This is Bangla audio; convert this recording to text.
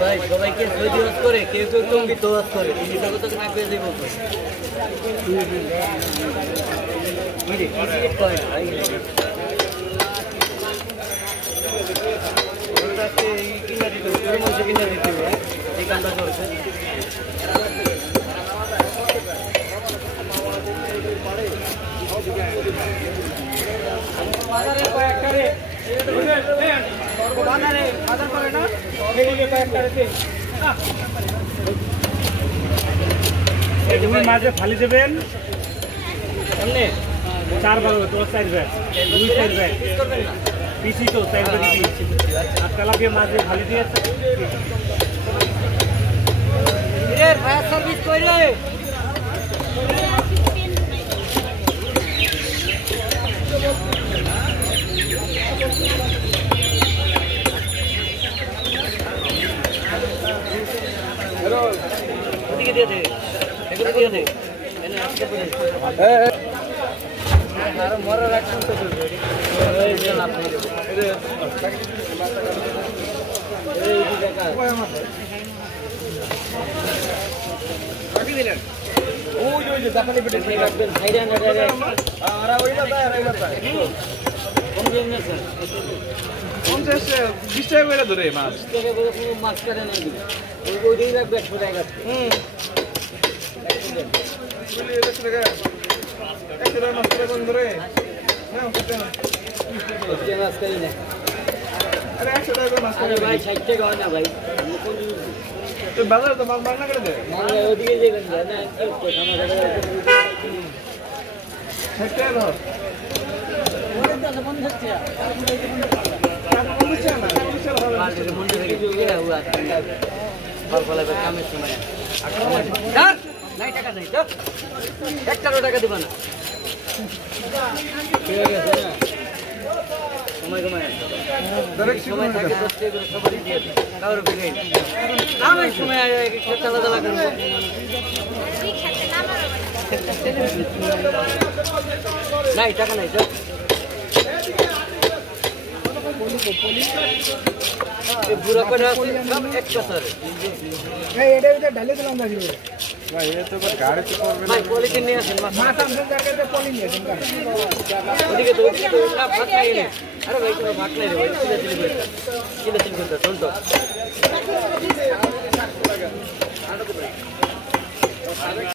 ভাই সবাইকে যদি ওয়াজ করে কেউ কেউ টঙ্গিত ওয়াজ করে এই জগৎ না করে দেব এই কামটা করছে মাঝে ফালি দেবেন সামনে 4 ভাগ তো 4 ভাগ 2 4 ভাগ পিসি তো 4 ভাগ পিসি আর তেলাপিয়া মাঝে ফালি দিয়ে এর ফায়ার সার্ভিস কইরে হ্যালো ওদিকে দিয়ে দে এগুলো দিয়ে দে এনে আজকে পড়ে আর মরা রাখছেন তো এই যে না আপনি এই জায়গা বাকি দিলেন ওই যে জাপানি পেটে ঠিক রাখবেন ভাইরা না রে আর ওইটা তাই কোন দিন না স্যার 20 টাকা করে ধরে মাছ 20 টাকা করে পুরো মাছ করে না দিবে ওই দিন রাখবে 100 টাকা ভাই 60 টাকা হয় না ভাই বাজারে তো মাছ বান্না করে দেয় ওদিকে যাবেন না টাকা দিবা না সময় থাকে সবারই দিয়ে কারোর বিঘে আমার সময় চালা চালা করবো নাই টাকা নাই তো বুড়া করে সব এক কথার এটা এটা ঢালে দিলাম না ভাই এ তো গাড়িতে করবে ভাই পলিথিন নিয়ে আসেন মাছ আমদের জায়গাতে পলি নিয়ে আসেন ওদিকে তো ভাত নাই আরে ভাই কোনো ভাত নাই রে ভাই কিলো তিন ঘন্টা চল তো